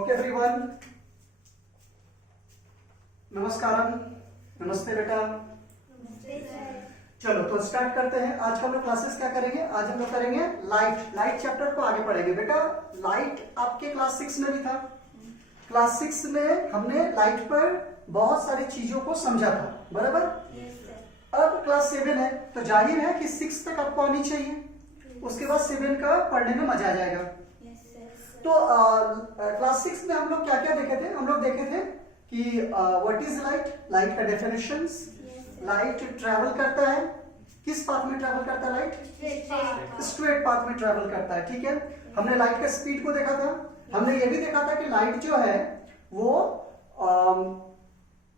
Okay everyone, नमस्कारम, नमस्ते बेटा। चलो तो स्टार्ट करते हैं। आज का हम लोग क्लासेस क्या करेंगे? आज हम लोग करेंगे लाइट चैप्टर को आगे पढ़ेंगे। बेटा लाइट आपके क्लास 6 में भी था। क्लास 6 में हमने लाइट पर बहुत सारी चीजों को समझा था, बराबर। अब क्लास 7 है तो जाहिर है कि 6 तक आपको आनी चाहिए, उसके बाद 7 का पढ़ने में मजा आ जाएगा। तो क्लास 6 में हम लोग क्या क्या देखे थे? हम लोग देखे थे कि व्हाट इज लाइट, लाइट का डेफिनेशंस, लाइट ट्रैवल करता है, किस पाथ में ट्रैवल करता है? लाइट स्ट्रेट पाथ में ट्रैवल करता है, ठीक है। हमने लाइट का स्पीड को देखा था। हमने ये भी देखा था कि लाइट जो है वो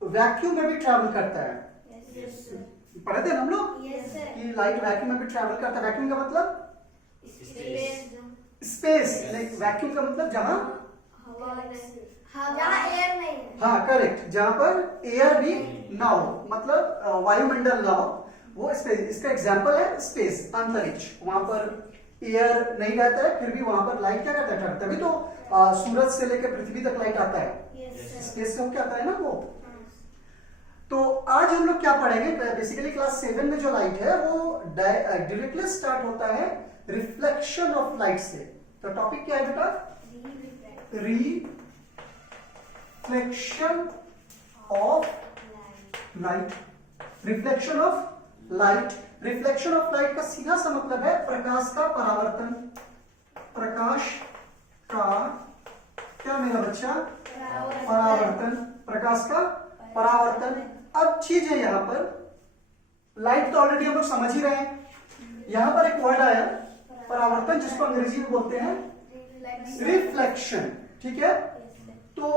वैक्यूम में भी ट्रैवल करता है। पढ़े थे हम लोग कि लाइट वैक्यूम में भी ट्रैवल करता है। वैक्यूम का मतलब स्पेस, लाइक वैक्यूम का मतलब जहां एयर नहीं, हाँ करेक्ट, जहां पर एयर भी ना हो, मतलब वायुमंडल ना हो, वो स्पेस। इसका एग्जांपल है स्पेस, अंतरिक्ष। वहां पर एयर नहीं रहता है, फिर भी वहां पर लाइट क्या करता है? तभी तो सूरज से लेकर पृथ्वी तक लाइट आता है, स्पेस से क्या आता है ना वो। तो आज हम लोग क्या पढ़ेंगे? बेसिकली क्लास 7 में जो लाइट है वो डायरेक्टली स्टार्ट होता है रिफ्लेक्शन ऑफ लाइट से। तो टॉपिक क्या है बेटा? Reflection of light. Reflection of light, reflection of light का सीधा सा मतलब है प्रकाश का परावर्तन। प्रकाश का क्या मेरा बच्चा? परावर्तन, प्रकाश का परावर्तन। अब चीज है यहां पर, लाइट तो ऑलरेडी हम लोग समझ ही रहे हैं। यहां पर एक वर्ड आया परावर्तन, जिसको अंग्रेजी में बोलते हैं रिफ्लेक्शन, ठीक है। तो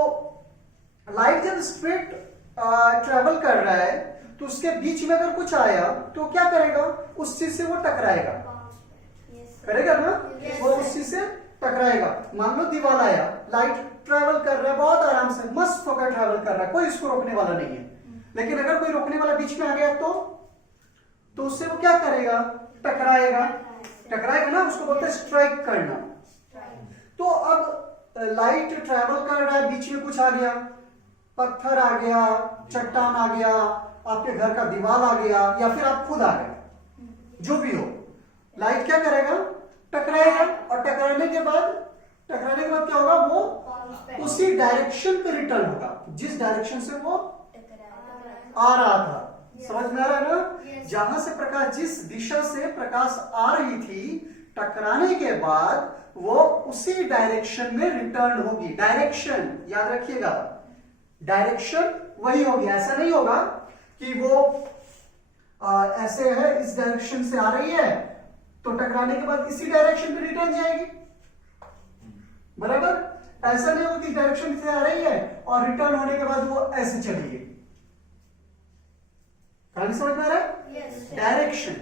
लाइट जब स्ट्रेट ट्रेवल कर रहा है तो उसके बीच में अगर कुछ आया तो क्या करेगा? उस चीज से वो टकराएगा, करेगा ना, वो उस चीज से टकराएगा। मान लो दीवार आया, लाइट ट्रेवल कर रहा है बहुत आराम से, मस्त होकर ट्रेवल कर रहा है, कोई इसको रोकने वाला नहीं है। लेकिन अगर कोई रोकने वाला बीच में आ गया तो उससे वो क्या करेगा? टकराएगा, टकराएगा ना, उसको बोलते हैं स्ट्राइक करना। तो अब लाइट ट्रैवल कर रहा है, बीच में कुछ आ गया, पत्थर आ गया, चट्टान आ गया, आपके घर का दीवार आ गया, या फिर आप खुद आ गए, जो भी हो, लाइट क्या करेगा? टकराएगा। और टकराने के बाद क्या होगा? वो उसी डायरेक्शन पे रिटर्न होगा जिस डायरेक्शन से वो आ रहा था। समझ में आ रहा है ना? जहां से प्रकाश, जिस दिशा से प्रकाश आ रही थी, टकराने के बाद वो उसी डायरेक्शन में रिटर्न होगी। डायरेक्शन याद रखिएगा, डायरेक्शन वही होगी। ऐसा नहीं होगा कि वो ऐसे है, इस डायरेक्शन से आ रही है तो टकराने के बाद इसी डायरेक्शन में रिटर्न जाएगी, बराबर। ऐसा नहीं होगा कि इस डायरेक्शन से आ रही है और रिटर्न होने के बाद वो ऐसे चली गई। समझ में आ रहा है? डायरेक्शन,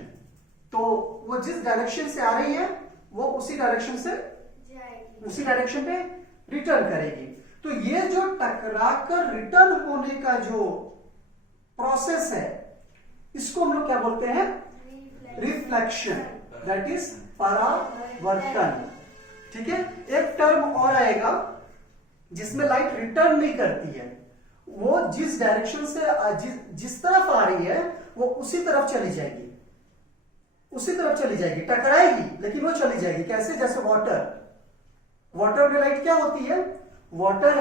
तो वो जिस डायरेक्शन से आ रही है वो उसी डायरेक्शन पे रिटर्न करेगी। तो ये जो टकराकर रिटर्न होने का जो प्रोसेस है, इसको हम लोग क्या बोलते हैं? रिफ्लेक्शन, दैट इज परावर्तन, ठीक है। एक टर्म और आएगा जिसमें लाइट रिटर्न नहीं करती है, वो जिस डायरेक्शन से जिस तरफ आ रही है वो उसी तरफ चली जाएगी, टकराएगी लेकिन वो चली जाएगी। कैसे? जैसे वाटर में लाइट क्या होती है? वाटर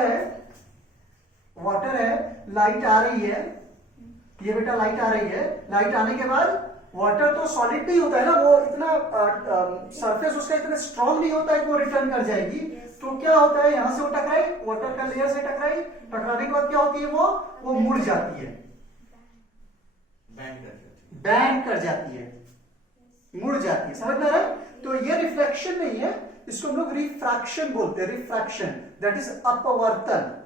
है, लाइट आ रही है, ये बेटा लाइट आ रही है, लाइट आने के बाद वाटर तो सॉलिड नहीं होता है ना, वो इतना सरफेस उसका इतना स्ट्रांग नहीं होता है कि वो रिटर्न कर जाएगी। तो क्या होता है? यहां से वो टकराई, वाटर का लेयर से टकराई, टकराने के बाद क्या होती है? वो मुड़ जाती है, बैंड कर जाती है, मुड़ जाती है। समझ में आ रहा है? तो ये रिफ्लेक्शन नहीं है, इसको हम लोग रिफ्रैक्शन बोलते हैं। रिफ्रैक्शन दैट इज अपवर्तन,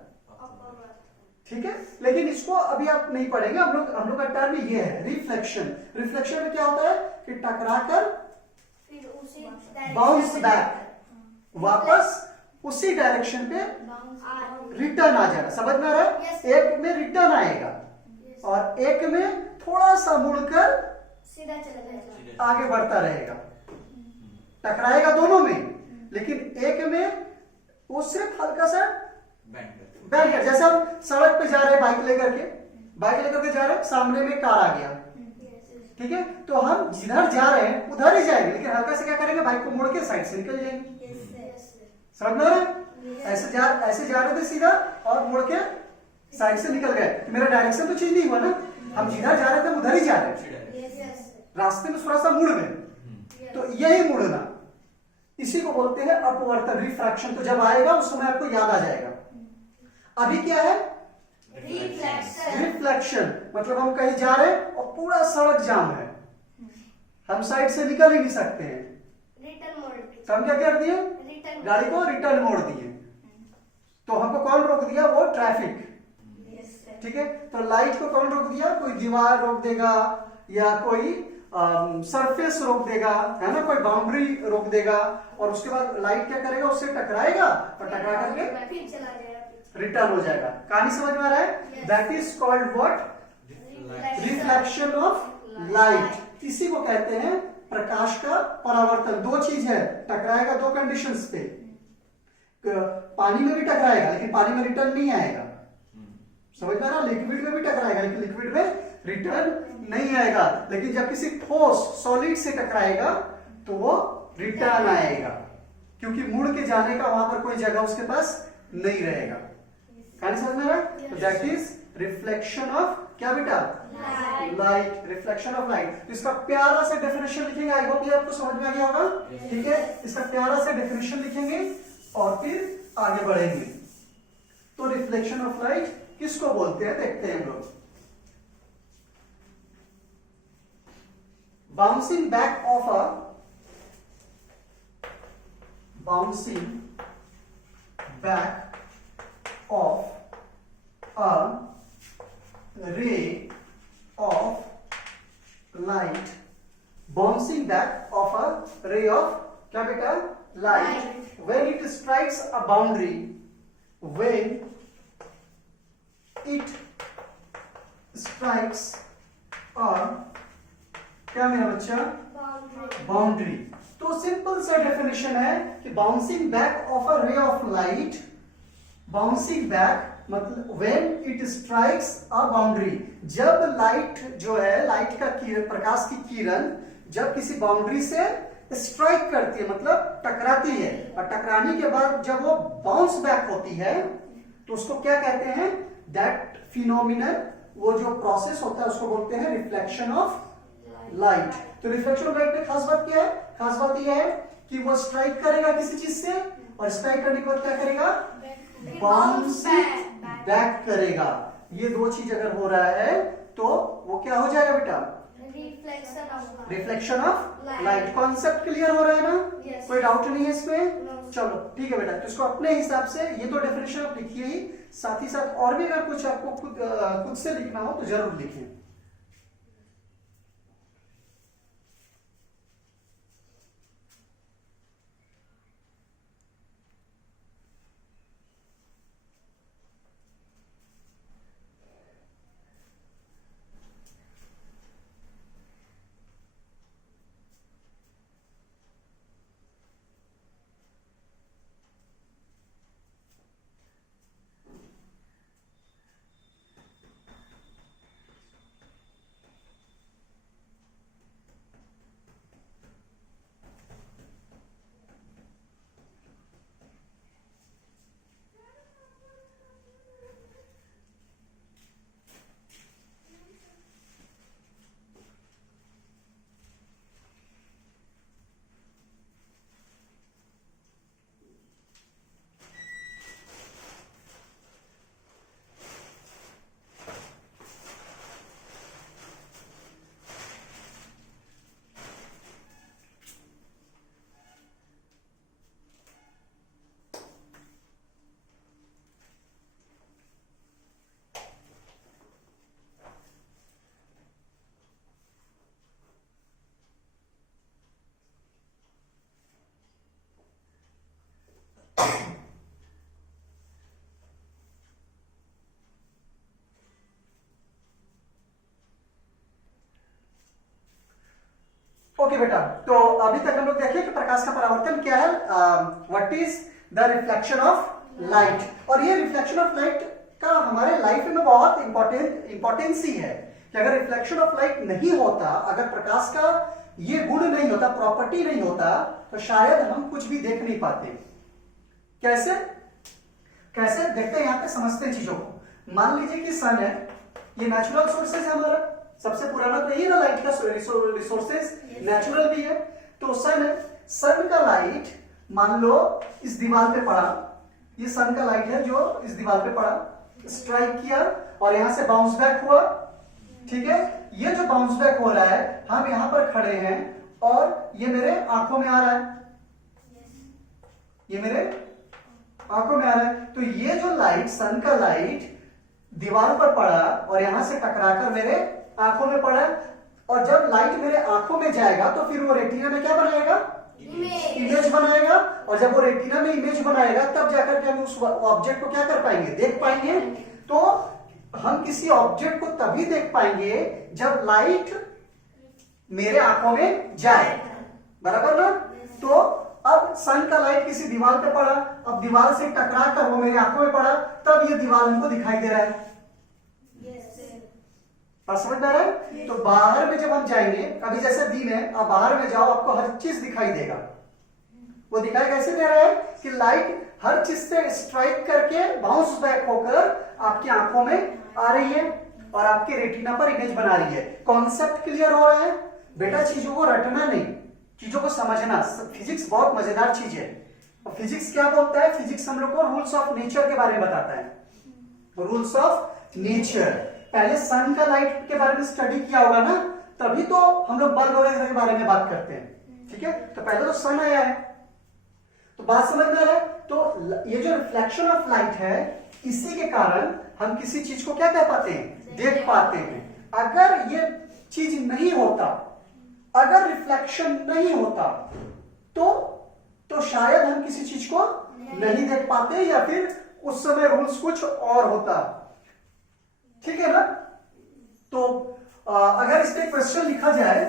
ठीक है। लेकिन इसको अभी आप नहीं पढ़ेंगे, हम लोग का टर्म ये है रिफ्लेक्शन। रिफ्लेक्शन में क्या होता है कि टकराकर बाउंस बैक, वापस उसी डायरेक्शन पे रिटर्न आ जाएगा। समझ में आ रहा है? एक में रिटर्न आएगा और एक में थोड़ा सा मुड़कर सीधा चला जाएगा, आगे बढ़ता रहेगा। टकराएगा दोनों में, लेकिन एक में वो सिर्फ हल्का सा बैंड कर, जैसे हम सड़क पे जा रहे हैं बाइक लेकर के जा रहे हैं, सामने में कार आ गया, ठीक है, तो हम जिधर जा रहे हैं उधर ही जाएंगे, लेकिन हल्का से क्या करेंगे, बाइक को मोड़ के साइड से निकल जाएंगे। समझ में आ रहा है? ऐसे जा रहे थे सीधा और मुड़ के साइड से निकल गए, तो मेरा डायरेक्शन तो चेंज नहीं हुआ ना, हम जिधर जा रहे थे उधर ही जा रहे थे, रास्ते में थोड़ा सा मुड़ गए, तो यही मुड़ना, इसी को बोलते हैं अपवर्तन, रिफ्रैक्शन। तो जब आएगा उस समय आपको याद आ जाएगा। अभी क्या है? रिफ्लेक्शन, मतलब हम कहीं जा रहे हैं और पूरा सड़क जाम है, हम साइड से निकल ही नहीं सकते हैं, तो हम क्या कर दिए, गाड़ी को रिटर्न मोड़ दिए, तो हमको कौन रोक दिया, वो ट्रैफिक, ठीक है। तो लाइट को कौन रोक दिया, कोई दीवार रोक देगा या कोई सरफेस रोक देगा, है ना, कोई बाउंड्री रोक देगा, और उसके बाद लाइट क्या करेगा, उससे टकराएगा और टकरा करके रिटर्न हो जाएगा। कहानी समझ में आ रहा है? That is called what? Reflection of light. इसी को कहते हैं प्रकाश का परावर्तन। दो चीज है, टकराएगा दो कंडीशंस पे, पानी में भी टकराएगा लेकिन पानी में रिटर्न नहीं आएगा, समझ में आ रहा? लिक्विड में भी टकराएगा लेकिन लिक्विड में रिटर्न नहीं आएगा, लेकिन जब किसी ठोस सॉलिड से टकराएगा तो वो रिटर्न आएगा, क्योंकि मुड़ के जाने का वहां पर कोई जगह उसके पास नहीं रहेगा। कहानी समझ में आ रहा है? तो दैट इज रिफ्लेक्शन ऑफ क्या बेटा? Light, reflection of light. तो इसका प्यारा सा डेफिनेशन लिखेंगे, आई होप ये आपको समझ में आ गया होगा, ठीक है। इसका प्यारा सा डेफिनेशन लिखेंगे और फिर आगे बढ़ेंगे। तो रिफ्लेक्शन ऑफ लाइट किसको बोलते हैं, देखते हैं हम लोग। Bouncing back of a ray of light, bouncing back of a ray of क्या बेटा? Light, when it strikes a boundary, when it strikes a क्या मेरा बच्चा? बाउंड्री। तो सिंपल सा डेफिनेशन है कि bouncing back of a ray of light, bouncing back मतलब when it strikes a boundary, जब लाइट जो है, लाइट का किरण, प्रकाश की किरण जब किसी बाउंड्री से स्ट्राइक करती है, मतलब टकराती है, और टकराने के बाद जब वो बाउंस बैक होती है तो उसको क्या कहते हैं? दैट फिनोमिनन, वो जो प्रोसेस होता है उसको बोलते हैं रिफ्लेक्शन ऑफ लाइट। तो रिफ्लेक्शन ऑफ लाइट में खास बात क्या है? खास बात यह है कि वो स्ट्राइक करेगा किसी चीज से, और स्ट्राइक करने के बाद क्या करेगा? बाउंस बैक करेगा। ये दो चीज अगर हो रहा है तो वो क्या हो जाएगा बेटा? Reflection of light. Concept clear हो रहा है ना? कोई डाउट नहीं है इसमें? चलो ठीक है बेटा, तो इसको अपने हिसाब से, ये तो डेफिनेशन आप लिखिए ही, साथ ही साथ और भी अगर कुछ आपको खुद से लिखना हो तो जरूर लिखिए। ओके बेटा, तो अभी तक हम लोग देखें कि प्रकाश का परावर्तन क्या है, what is the reflection of light. और ये रिफ्लेक्शन ऑफ लाइट का हमारे लाइफ में बहुत इंपॉर्टेंस ही है कि अगर रिफ्लेक्शन ऑफ लाइट नहीं होता, अगर प्रकाश का ये गुण नहीं होता, प्रॉपर्टी नहीं होता, तो शायद हम कुछ भी देख नहीं पाते। कैसे कैसे देखते हैं, यहां पे समझते हैं चीजों को। मान लीजिए कि सन है, ये नेचुरल सोर्सेज है हमारा, सबसे पुराना तो यही ना लाइट का रिसोर्सेज, नेचुरल भी है। तो सन है, सन का लाइट मान लो इस दीवार पे पड़ा, ये सन का लाइट है जो इस दीवार पे पड़ा, स्ट्राइक किया और यहां से बाउंस बैक हुआ, ठीक है। ये जो बाउंस बैक हो रहा है, हम यहां पर खड़े हैं और ये मेरे आंखों में आ रहा है, ये मेरे आंखों में आ रहा है। तो ये जो लाइट, सन का लाइट दीवार पर पड़ा और यहां से टकराकर मेरे आंखों में पड़ा, और जब लाइट मेरे आंखों में जाएगा तो फिर वो रेटिना में क्या बनाएगा, इमेज बनाएगा। और जब वो रेटिना में इमेज बनाएगा तब जाकर के हम उस ऑब्जेक्ट को क्या कर पाएंगे, देख पाएंगे। तो हम किसी ऑब्जेक्ट को तभी देख पाएंगे जब लाइट मेरे आंखों में जाए, बराबर ना। तो अब सन का लाइट किसी दीवार पे पड़ा, अब दीवार से टकरा कर वो मेरी आंखों में पड़ा, तब ये दीवार हमको दिखाई दे रहा है। समझ में आ रहा है। तो बाहर में जब हम जाएंगे, अभी जैसे दिन है, अब बाहर में जाओ आपको हर चीज दिखाई देगा। वो दिखाई कैसे दे रहा है कि लाइट हर चीज से स्ट्राइक करके बाउंस बैक होकर आपकी आंखों में आ रही है और आपके रेटिना पर इमेज बना रही है। कॉन्सेप्ट क्लियर हो रहा है बेटा, चीजों को रटना नहीं, चीजों को समझना। फिजिक्स बहुत मजेदार चीज है। और फिजिक्स क्या बोलता है, फिजिक्स हम लोग को रूल्स ऑफ नेचर के बारे में बताता है, रूल्स ऑफ नेचर। पहले सन का लाइट के बारे में स्टडी किया होगा ना, तभी तो हम लोग बल्ब वगैरह के बारे में बात करते हैं, ठीक है। तो पहले तो सन आया है, तो बात समझ में आ रहा है। तो ये जो रिफ्लेक्शन ऑफ लाइट है, इसी के कारण हम किसी चीज को क्या कह पाते हैं, देख पाते हैं। अगर ये चीज नहीं होता, अगर रिफ्लेक्शन नहीं होता, तो शायद हम किसी चीज को नहीं देख पाते, या फिर उस समय रूल्स कुछ और होता, ठीक है ना। तो अगर इस पे क्वेश्चन लिखा जाए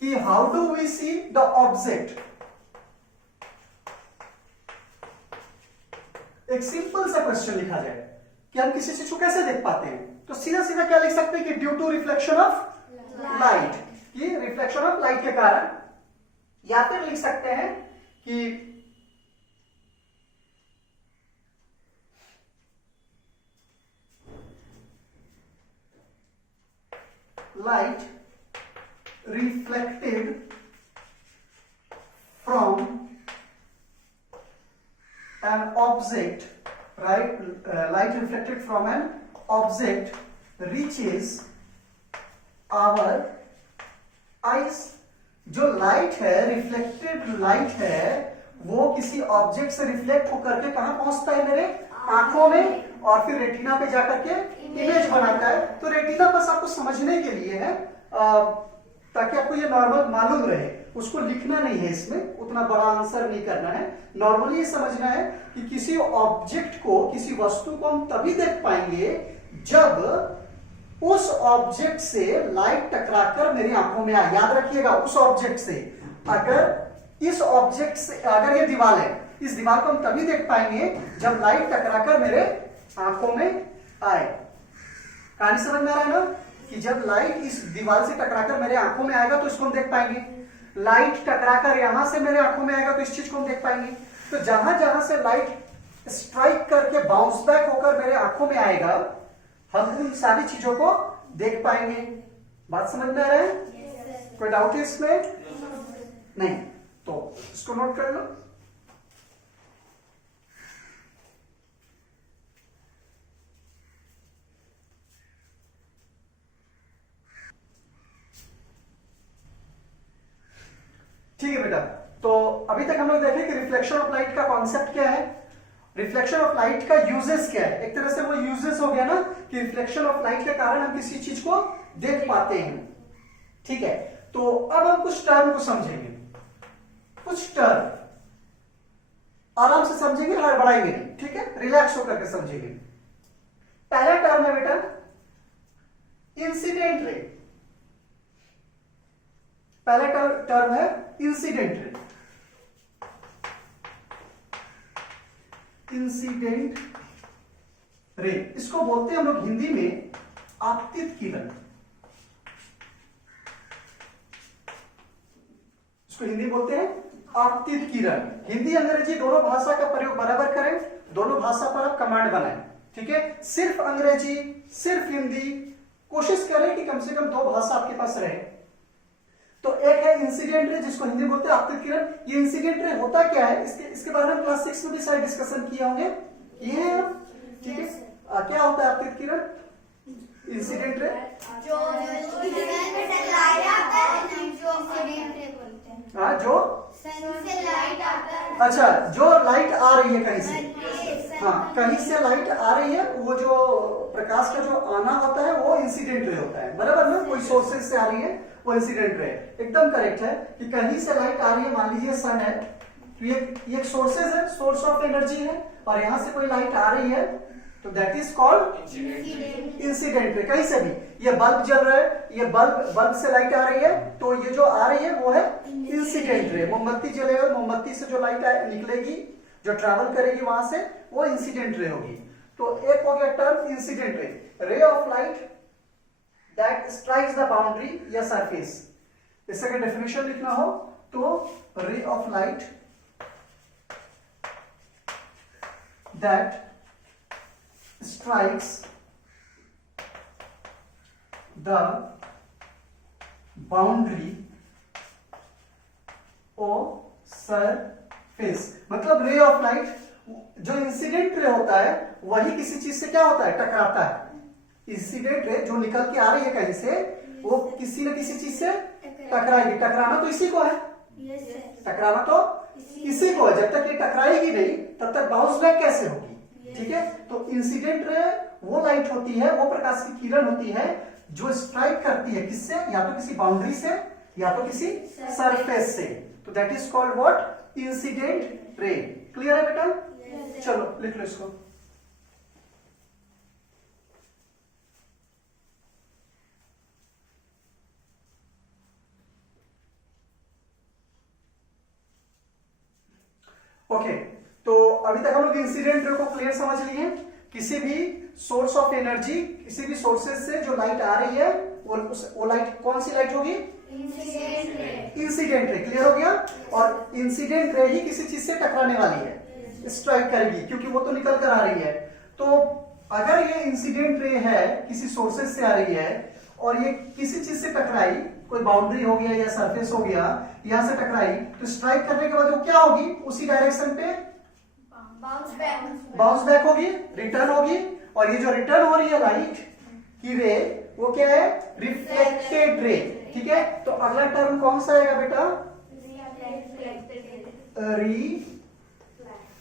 कि how do we see the object, एक सिंपल सा क्वेश्चन लिखा जाए कि हम किसी चीज को कैसे देख पाते हैं, तो सीधा सीधा क्या लिख सकते हैं कि due to reflection of light, कि रिफ्लेक्शन ऑफ लाइट के कारण। या फिर लिख सकते हैं कि light reflected from an object, right? Light reflected from an object reaches our eyes. जो लाइट है, रिफ्लेक्टेड लाइट है, वो किसी ऑब्जेक्ट से रिफ्लेक्ट होकर के कहां पहुंचता है, मेरे आंखों में, और फिर रेटिना पे जाकर के इमेज बनाता है। तो रेटिना बस आपको समझने के लिए है, ताकि आपको ये नॉर्मल मालूम रहे, उसको लिखना नहीं है, इसमें उतना बड़ा आंसर नहीं करना है। नॉर्मली ये समझना है कि किसी ऑब्जेक्ट को, किसी वस्तु को हम तभी देख पाएंगे जब उस ऑब्जेक्ट से लाइट टकराकर मेरी आंखों में आए। याद रखिएगा, उस ऑब्जेक्ट से, अगर इस ऑब्जेक्ट से, अगर ये दीवार है, इस दीवार को हम तभी देख पाएंगे जब लाइट टकराकर मेरे आंखों में आए। कहानी समझ में आ रहा है ना, कि जब लाइट इस दीवार से टकराकर मेरे आंखों में आएगा तो इसको हम देख पाएंगे, लाइट टकराकर यहां से मेरे आंखों में आएगा तो इस चीज को हम देख पाएंगे। तो जहां जहां से लाइट स्ट्राइक करके बाउंस बैक होकर मेरे आंखों में आएगा, हम उन सारी चीजों को देख पाएंगे। बात समझ में आ रहा है? कोई डाउट है इसमें? नहीं, तो इसको नोट कर लो। ठीक है बेटा, तो अभी तक हम लोग देखें कि रिफ्लेक्शन ऑफ लाइट का कॉन्सेप्ट क्या है, रिफ्लेक्शन ऑफ लाइट का यूजेस क्या है। एक तरह से वो यूजेस हो गया ना, कि रिफ्लेक्शन ऑफ लाइट के कारण हम किसी चीज को देख पाते हैं। ठीक है, तो अब हम कुछ टर्म को समझेंगे, कुछ टर्म आराम से समझेंगे, हड़बड़ाएंगे नहीं, ठीक है, रिलैक्स होकर के समझेंगे। पहला टर्म है बेटा इंसिडेंट रे। पहला टर्म है इंसिडेंट रे। इंसिडेंट रे, इसको बोलते हैं हम लोग हिंदी में आपतित किरण। इसको हिंदी बोलते हैं आपतित किरण। हिंदी अंग्रेजी दोनों भाषा का प्रयोग बराबर करें, दोनों भाषा पर आप कमांड बनाएं, ठीक है। सिर्फ अंग्रेजी, सिर्फ हिंदी, कोशिश करें कि कम से कम दो भाषा आपके पास रहे। तो एक है इंसिडेंट रे, जिसको हिंदी बोलते हैं आपतित किरण। ये इंसिडेंट रे होता क्या है, इसके बारे में क्लास 6 में भी शायद डिस्कशन किए होंगे, ये है, ठीक है। क्या होता है आपतित किरण, इंसिडेंट रे? जो लाइट आता है, जो बोलते हैं, हाँ, जो सन से लाइट आता है। अच्छा, जो लाइट आ रही है कहीं से, हाँ, कहीं से लाइट आ रही है, वो जो प्रकाश का जो आना होता है वो इंसिडेंट रे होता है, बराबर ना। कोई सोर्सेज से आ रही है वो इंसिडेंट रे, एकदम करेक्ट है कि कहीं से लाइट आ रही है। मान लीजिए सन है, तो ये एक सोर्सेज है, सोर्स ऑफ एनर्जी है, और यहां से कोई लाइट आ रही है, तो that is called incident ray. कहीं से भी, ये बल्ब जल रहा है, ये बल्ब से लाइट आ रही है, तो ये जो आ रही है वो है इंसिडेंट रे। मोमबत्ती जलेगा, मोमबत्ती से जो लाइट निकलेगी, जो ट्रैवल करेगी वहां से, वो इंसिडेंट रे होगी। तो एक हो गया टर्म इंसिडेंट रे, रे of light that strikes the boundary या सरफेस। इसका अगर डेफिनेशन लिखना हो तो रे of light that strikes the boundary or surface। मतलब रे ऑफ लाइट, जो इंसिडेंट रे होता है वही किसी चीज से क्या होता है, टकराता है। इंसिडेंट रे जो निकल के आ रही है कहीं से, वो किसी न किसी चीज से टकराएगी। टकराना तो इसी को है, टकराना तो इसी को है। जब तक ये टकराएगी नहीं तब तक बाउंस बैक कैसे होगी, ठीक है। तो इंसिडेंट रे वो लाइट होती है, वो प्रकाश की किरण होती है जो स्ट्राइक करती है किससे, या तो किसी बाउंड्री से या तो किसी सरफेस से। तो that is called what, incident ray. Clear है बेटा? चलो लिख लो इसको। ओके, तो अभी तक हम लोग इंसिडेंट रे को क्लियर समझ लिए। किसी भी सोर्स ऑफ एनर्जी, किसी भी सोर्सेज से जो लाइट आ रही है, वो लाइट कौन सी लाइट होगी, इंसिडेंट रे। क्लियर हो गया? और इंसिडेंट रे ही किसी चीज से टकराने वाली है, स्ट्राइक करेगी, क्योंकि वो तो निकल कर आ रही है। तो अगर ये इंसिडेंट रे है, किसी सोर्सेज से आ रही है, और ये किसी चीज से टकराई, कोई बाउंड्री हो गया या सरफेस हो गया, यहां से टकराई, तो स्ट्राइक करने के बाद वो क्या होगी, उसी डायरेक्शन पे बाउंस बैक होगी, रिटर्न होगी। और ये जो रिटर्न हो रही है लाइट की रे, वो क्या है, रिफ्लेक्टेड रे, ठीक है। तो अगला टर्म कौन सा आएगा बेटा,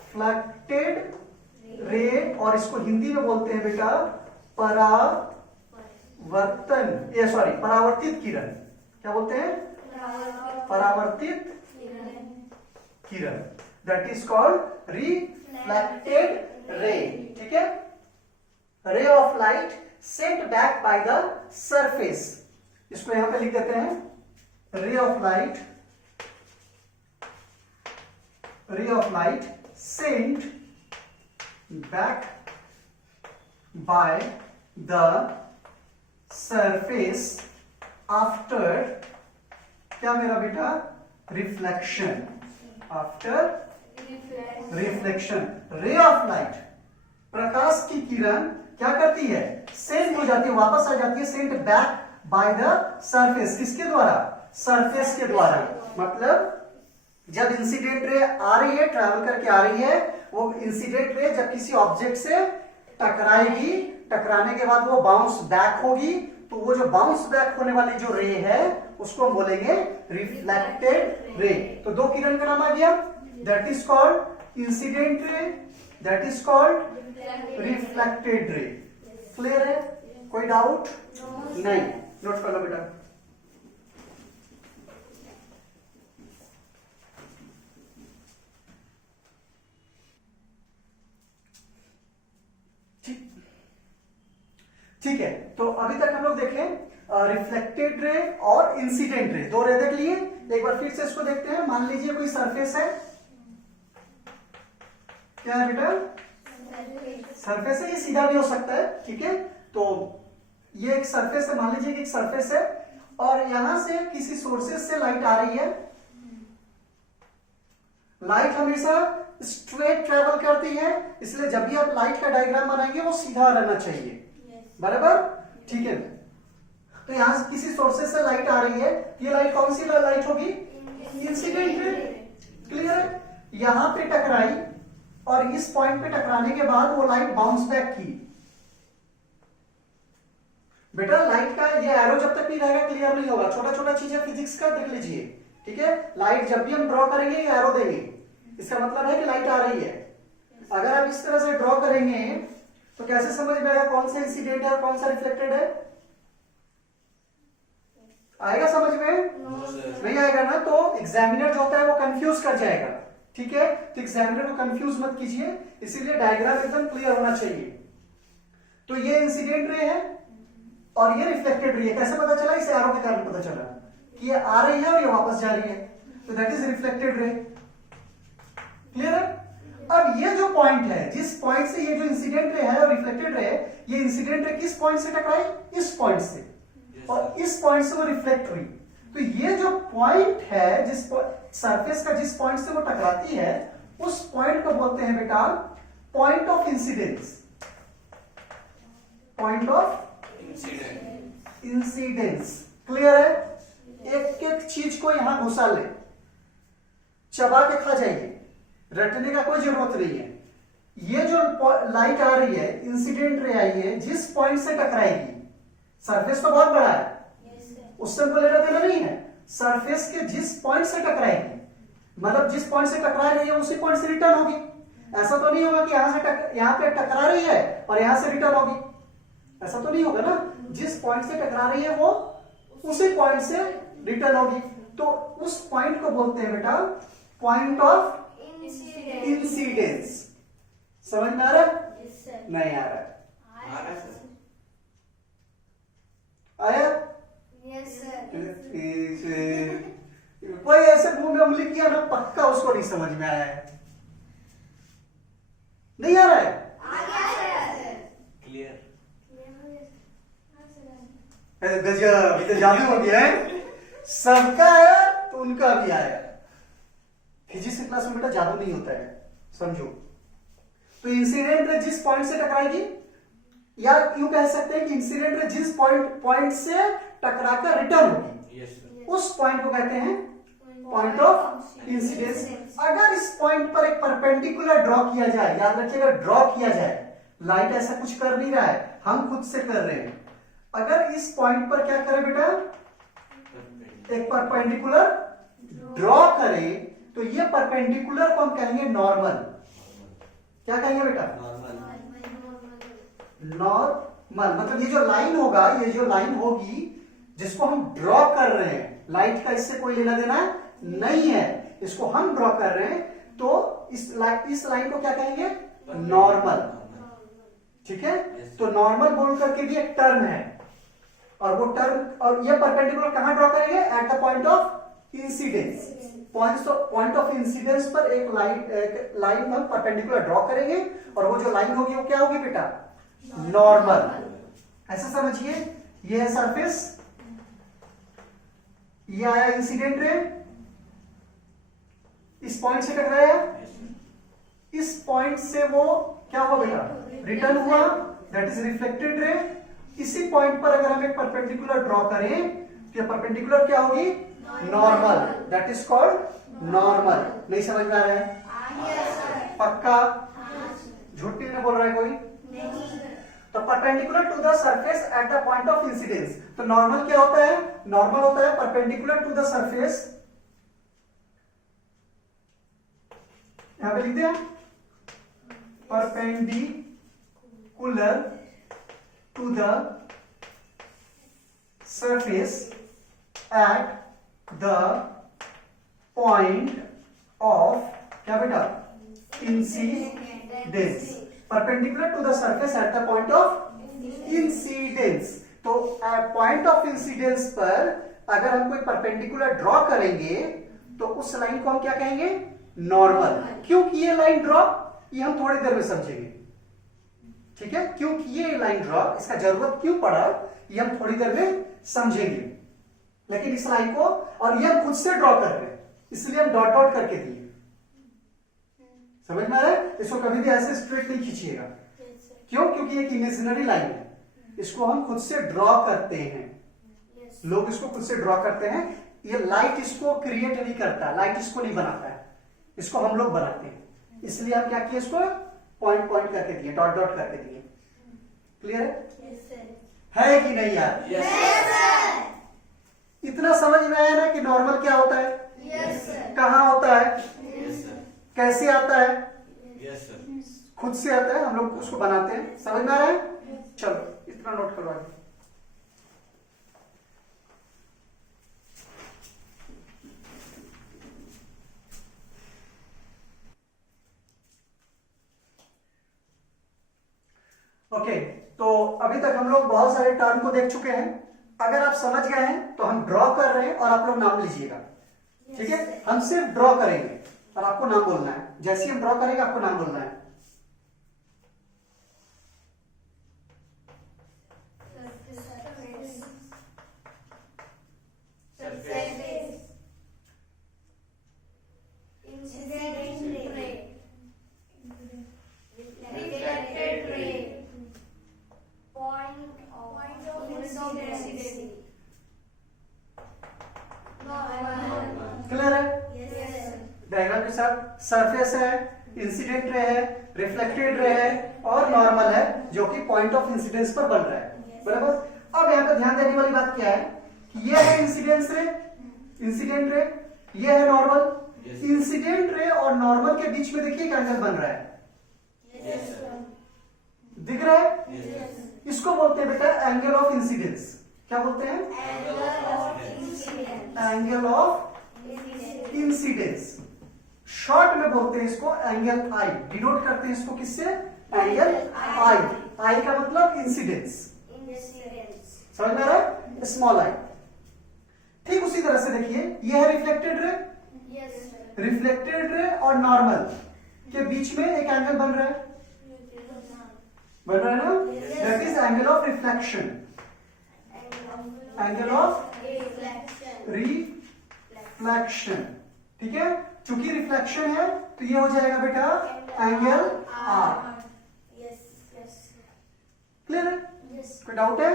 रिफ्लेक्टेड रे, और इसको हिंदी में बोलते हैं बेटा परावर्तित किरण। क्या बोलते हैं, परावर्तित किरण। That is called reflected ray, ठीक है। Ray of light sent back by the surface. इसको यहां पे लिख देते हैं, ray of light sent back by the surface after, क्या मेरा बेटा, reflection. After reflection, ray of light, प्रकाश की किरण क्या करती है, सेंट हो जाती है, वापस आ जाती है, Saint back by the surface. किसके द्वारा, सरफेस के द्वारा। मतलब जब इंसिडेंट रे आ रही है, ट्रैवल करके आ रही है, वो इंसिडेंट रे जब किसी ऑब्जेक्ट से टकराएगी, टकराने के बाद वो बाउंस बैक होगी, तो वो जो बाउंस बैक होने वाली जो रे है उसको हम बोलेंगे रिफ्लेक्टेड रे। तो दो किरण का नाम आ गया, that is called incident ray, that is called reflected रे। क्लियर है? कोई डाउट नहीं? नोट कर लो बेटा। ठीक है, तो अभी तक हम लोग देखें रिफ्लेक्टेड रे और इंसिडेंट रे, दो रे देख लिए। एक बार फिर से इसको देखते हैं। मान लीजिए कोई सरफेस है, क्या है बेटा? सरफेस है, ये सीधा भी हो सकता है, ठीक है। तो ये एक सरफेस है, मान लीजिए कि एक सरफेस है और यहां से किसी सोर्सेस से लाइट आ रही है। लाइट हमेशा स्ट्रेट ट्रेवल करती है, इसलिए जब भी आप लाइट का डायग्राम बनाएंगे वो सीधा रहना चाहिए, बराबर, ठीक है। तो यहां से किसी सोर्सेस से लाइट आ रही है, ये लाइट कौन सी लाइट होगी? इंसिडेंट रे, क्लियर है। यहां पे टकराई और इस पॉइंट पे टकराने के बाद वो लाइट बाउंस बैक की। बेटा लाइट का ये एरो जब तक नहीं रहेगा क्लियर नहीं होगा, छोटा छोटा चीजें फिजिक्स का देख लीजिए, ठीक है। लाइट जब भी हम ड्रॉ करेंगे ये एरो देंगे, इसका मतलब है कि लाइट आ रही है। अगर आप इस तरह से ड्रॉ करेंगे तो कैसे समझ में आएगा कौन सा इंसिडेंट है और कौन सा रिफ्लेक्टेड है? आएगा समझ में? नहीं आएगा ना, तो एग्जामिनर जो होता है वो कंफ्यूज कर जाएगा, ठीक है। तो एग्जामिनर को कंफ्यूज मत कीजिए, इसीलिए डायग्राम एकदम क्लियर होना चाहिए। तो ये इंसिडेंट रे है और ये रिफ्लेक्टेड रे है। कैसे पता चला? इस एरो के कारण पता चला कि ये आ रही है और ये वापस जा रही है, तो that is reflected ray, clear है। अब ये जो पॉइंट है, जिस पॉइंट से ये जो इंसिडेंट रे है और रिफ्लेक्टेड रे है, ये इंसिडेंट रे किस पॉइंट से टकराई? इस पॉइंट से, और इस पॉइंट से वो रिफ्लेक्ट हुई। तो ये जो पॉइंट है, जिस सरफेस का जिस पॉइंट से वो टकराती है, उस पॉइंट को बोलते हैं बेटा point of incidence. Point of incidence, clear है। एक एक चीज को यहां घुसा ले, चबा के खा जाइए, रटने का कोई जरूरत नहीं है। ये जो लाइट आ रही है, इंसिडेंट रे आई है, जिस पॉइंट से टकराएगी, सरफेस तो बहुत बड़ा है, उससे हमको लेना देना नहीं है। सरफेस के जिस पॉइंट से टकराएगी, मतलब जिस पॉइंट से टकरा रही है उसी पॉइंट से रिटर्न होगी। ऐसा तो नहीं होगा कि यहां पे टकरा रही है और यहां से रिटर्न होगी, ऐसा तो नहीं होगा ना। जिस पॉइंट से टकरा रही है वो उसी पॉइंट से रिटर्न होगी। तो उस पॉइंट को बोलते हैं बेटा पॉइंट ऑफ इंसिडेंस। समझ में आ रहा है? नहीं आ रहा है? आया? कोई ऐसे मुंह में उंगली किया ना, पक्का उसको नहीं समझ में आया है। नहीं आ रहा है? क्लियर। गजब, तो जादू हो गया है। सबका आया तो उनका भी आया। फिजिक्स क्लास में बेटा जादू नहीं होता है, समझो। तो इंसिडेंट रे जिस पॉइंट से टकराएगी, या यूं कह सकते हैं कि इंसिडेंट रे जिस पॉइंट से टकराकर रिटर्न होगी, उस पॉइंट को कहते हैं पॉइंट ऑफ इंसिडेंस। अगर इस पॉइंट पर एक परपेंडिकुलर ड्रॉ किया जाए, याद रखिएगा ड्रॉ किया जाए, लाइट ऐसा कुछ कर नहीं रहा है, हम खुद से कर रहे हैं। अगर इस पॉइंट पर क्या करें बेटा, एक परपेंडिकुलर ड्रॉ करें, तो ये परपेंडिकुलर को हम कहेंगे नॉर्मल। क्या कहेंगे बेटा? नॉर्मल। मतलब ये जो लाइन होगा, ये जो लाइन होगी जिसको हम ड्रॉ कर रहे हैं, लाइट का इससे कोई लेना देना नहीं है, इसको हम ड्रॉ कर रहे हैं, तो इस लाइन को क्या कहेंगे? नॉर्मल, ठीक है। तो नॉर्मल बोल करके भी एक टर्म है, और वो टर्म, और ये परपेंडिकुलर कहां ड्रॉ करेंगे? Eight the point of incidence. Point of incidence पर एक लाइन हम परपेंडिकुलर ड्रॉ करेंगे, और वो जो लाइन होगी वो क्या होगी बेटा? नॉर्मल। ऐसा समझिए, ये है सरफेस, ये आया इंसिडेंट रे, इस पॉइंट से टकराया, इस पॉइंट से वो क्या हुआ बेटा? रिटर्न हुआ, दैट इज रिफ्लेक्टेड रे। इसी पॉइंट पर अगर हम एक परपेंडिकुलर ड्रॉ करें, तो परपेंडिकुलर क्या होगी? Normal, that is called normal. नहीं समझ में आ रहा है? पक्का? झूठ नहीं बोल रहा है कोई? तो perpendicular to the surface at the point of incidence. तो नॉर्मल क्या होता है? नॉर्मल होता है परपेंडिकुलर टू द सरफेस, यहां पे लिख दिया, perpendicular to the surface at the point of क्या बेटा? Incidence. Perpendicular to the surface at the point of incidence. तो पॉइंट ऑफ इंसिडेंस पर अगर हम कोई परपेंडिकुलर ड्रॉ करेंगे, तो उस लाइन को हम क्या कहेंगे? नॉर्मल। क्यों किए लाइन ड्रॉ? ये हम थोड़ी देर में समझेंगे, ठीक है। क्यों किए लाइन ड्रॉ, इसका जरूरत क्यों पड़ा, ये हम थोड़ी देर में समझेंगे। लेकिन इस लाइन को, और ये हम खुद से ड्रॉ कर रहे हैं, इसलिए हम डॉट डॉट करके दिए। समझ में आ रहा है? इसको कभी भी ऐसे स्ट्रेट नहीं खींचिएगा। क्यों? क्योंकि एक इमेजिनरी लाइन है, इसको हम खुद से ड्रॉ करते हैं। लोग इसको खुद से ड्रॉ करते हैं। ये लाइट इसको क्रिएट नहीं करता, लाइट इसको नहीं बनाता है, इसको हम लोग बनाते हैं। इसलिए हम क्या किए, इसको पॉइंट पॉइंट करके दिए, डॉट डॉट करके दिए। क्लियर है कि नहीं यार? इतना समझ में आया ना कि नॉर्मल क्या होता है, कहां होता है, कैसे आता है, खुद से आता है, हम लोग उसको बनाते हैं। समझ में आ रहा है? चलो इतना नोट करो आगे। ओके, तो अभी तक हम लोग बहुत सारे टर्म को देख चुके हैं। अगर आप समझ गए हैं तो हम ड्रॉ कर रहे हैं और आप लोग नाम लीजिएगा, ठीक है। हम सिर्फ ड्रॉ करेंगे और आपको नाम बोलना है। जैसे ही हम ड्रॉ करेंगे आपको नाम बोलना है। क्लियर है? डायग्राम के साथ सरफेस है, इंसिडेंट रे है, रिफ्लेक्टेड रे है और नॉर्मल है, जो कि पॉइंट ऑफ इंसिडेंस पर बन रहा है। बराबर। अब यहाँ पे ध्यान देने वाली बात क्या है कि ये है इंसिडेंस रे, इंसिडेंट रे, ये है नॉर्मल। इंसिडेंट रे और नॉर्मल के बीच में देखिए एक एंगल बन रहा है, दिख रहा है? इसको बोलते हैं बेटा एंगल ऑफ इंसिडेंस। क्या बोलते हैं? Angle of incidence. शॉर्ट में बोलते हैं इसको एंगल आई। डिनोट करते हैं इसको किससे? एंगल आई। आई का मतलब इंसिडेंस। समझ में आ रहा है? Small I. ठीक उसी तरह से देखिए, ये है रिफ्लेक्टेड रे, रिफ्लेक्टेड रे और नॉर्मल के बीच में एक एंगल बन रहा है, बन रहा है ना? That is angle of reflection. Angle of reflection, ठीक है। चूंकि रिफ्लेक्शन है तो ये हो जाएगा बेटा एंगल आर। क्लियर है? कोई डाउट है?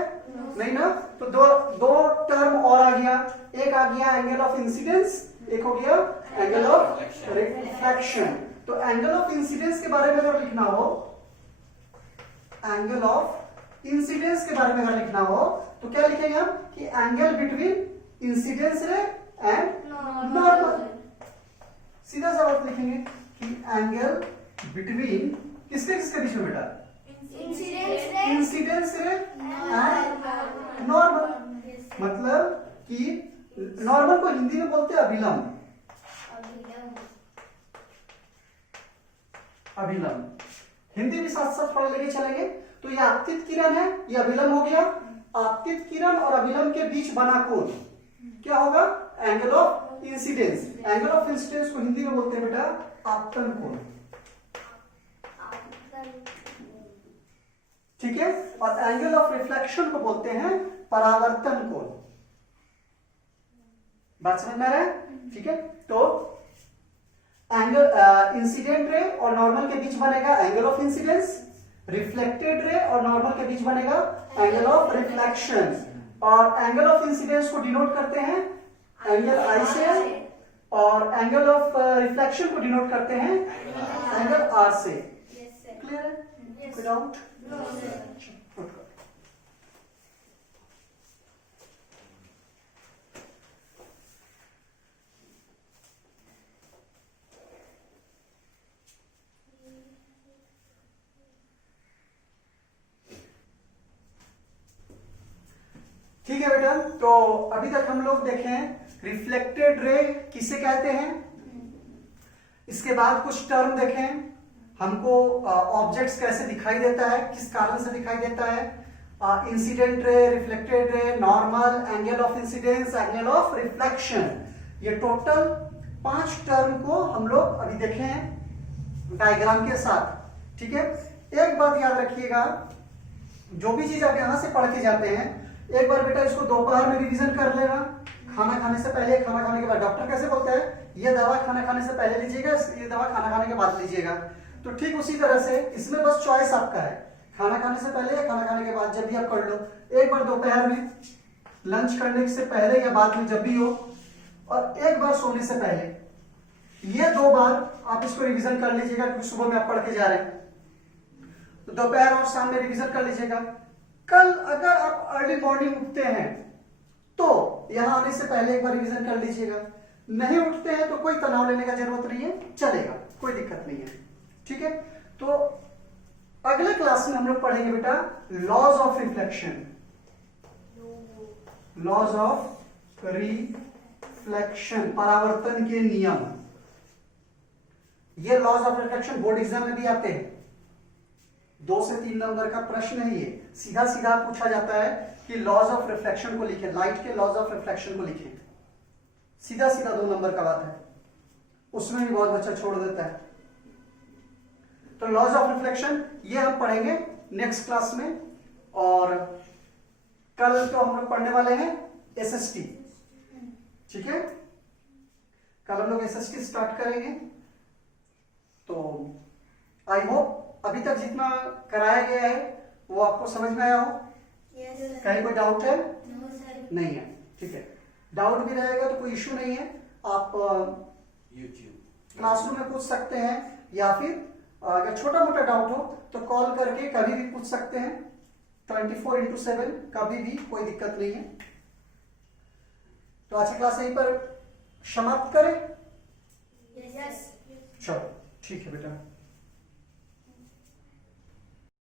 नहीं ना? तो दो टर्म और आ गया। एक आ गया एंगल ऑफ इंसिडेंस, एक हो गया एंगल ऑफ रिफ्लेक्शन। तो एंगल ऑफ इंसिडेंस के बारे में अगर लिखना हो, एंगल ऑफ इंसिडेंस के बारे में अगर लिखना हो तो क्या लिखेंगे हम कि एंगल बिटवीन इंसिडेंस रे एंड नॉर्मल। सीधा सा बात लिखेंगे कि एंगल बिटवीन किसके किसके बीच में बेटा? इंसिडेंस रे एंड नॉर्मल। मतलब कि नॉर्मल को हिंदी में बोलते हैं अभिलंब। अभिलंब हिंदी भी साथ साथ पढ़ लेके चलेंगे। तो ये आपतित किरण है, ये अभिलंब हो गया। आपतित किरण और अभिलंब के बीच बना कोण क्या होगा? Angle of incidence. Angle of incidence को हिंदी में बोलते हैं बेटा आपतन कोण, ठीक है। और एंगल ऑफ रिफ्लेक्शन को बोलते हैं परावर्तन कोण। बात समझ में आ रहा है? ठीक है। तो एंगल इंसिडेंट रे और नॉर्मल के बीच बनेगा angle of incidence, reflected ray और नॉर्मल के बीच बनेगा एंगल ऑफ रिफ्लेक्शन। और एंगल ऑफ इंसिडेंस को डिनोट करते हैं एंगल आई से, और एंगल ऑफ रिफ्लेक्शन को डिनोट करते हैं एंगल आर से। क्लियर है? कोई डाउट? ठीक है बेटा। तो अभी तक हम लोग देखें रिफ्लेक्टेड रे किसे कहते हैं, इसके बाद कुछ टर्म देखें, हमको ऑब्जेक्ट्स कैसे दिखाई देता है, किस कारण से दिखाई देता है, incident ray, reflected ray, normal, angle of incidence, angle of reflection. ये टोटल 5 टर्म को हम लोग अभी देखे हैं। डायग्राम के साथ, ठीक है। एक बात याद रखिएगा, जो भी चीज आप यहां से पढ़ के जाते हैं, एक बार बेटा इसको दोपहर में रिवीजन कर लेना, खाना खाने से पहले, खाना खाने के बाद। डॉक्टर कैसे बोलता है, ये दवा खाना खाने से पहले लीजिएगा, ये दवा खाना खाने के बाद लीजिएगा। तो ठीक उसी तरह से इसमें बस चॉइस आपका है, खाना खाने से पहले या खाना खाने के बाद, जब भी आप कर लो। एक बार दोपहर में लंच करने से पहले या बाद में, जब भी हो, और एक बार सोने से पहले। ये 2 बार आप इसको रिवीजन कर लीजिएगा, क्योंकि सुबह में आप पढ़ के जा रहे हैं, तो दोपहर और शाम में रिवीजन कर लीजिएगा। कल अगर आप अर्ली मॉर्निंग उठते हैं तो यहां आने से पहले एक बार रिवीजन कर लीजिएगा। नहीं उठते हैं तो कोई तनाव लेने का जरूरत नहीं है, चलेगा, कोई दिक्कत नहीं है, ठीक है। तो अगले क्लास में हम लोग पढ़ेंगे बेटा laws of reflection, laws of reflection, परावर्तन के नियम। ये laws of reflection board exam में भी आते हैं, 2 से 3 नंबर का प्रश्न है ये। सीधा सीधा पूछा जाता है कि लॉज ऑफ रिफ्लेक्शन को लिखें, लाइट के लॉज ऑफ रिफ्लेक्शन को लिखें, सीधा सीधा 2 नंबर का बात है, उसमें भी बहुत बच्चा छोड़ देता है। तो लॉज ऑफ रिफ्लेक्शन ये हम पढ़ेंगे नेक्स्ट क्लास में। और कल तो हम लोग पढ़ने वाले हैं एसएसटी, ठीक है। कल हम लोग एसएसटी स्टार्ट करेंगे। तो आई होप अभी तक जितना कराया गया है वो आपको समझ में आया हो। कहीं कोई डाउट है? नहीं है, ठीक है। डाउट भी रहेगा तो कोई इश्यू नहीं है, आप क्लासरूम में पूछ सकते हैं, या फिर अगर छोटा मोटा डाउट हो तो कॉल करके कभी भी पूछ सकते हैं, 24/7 कभी भी, कोई दिक्कत नहीं है। तो आज की क्लास यहीं पर समाप्त करें। चलो ठीक है बेटा।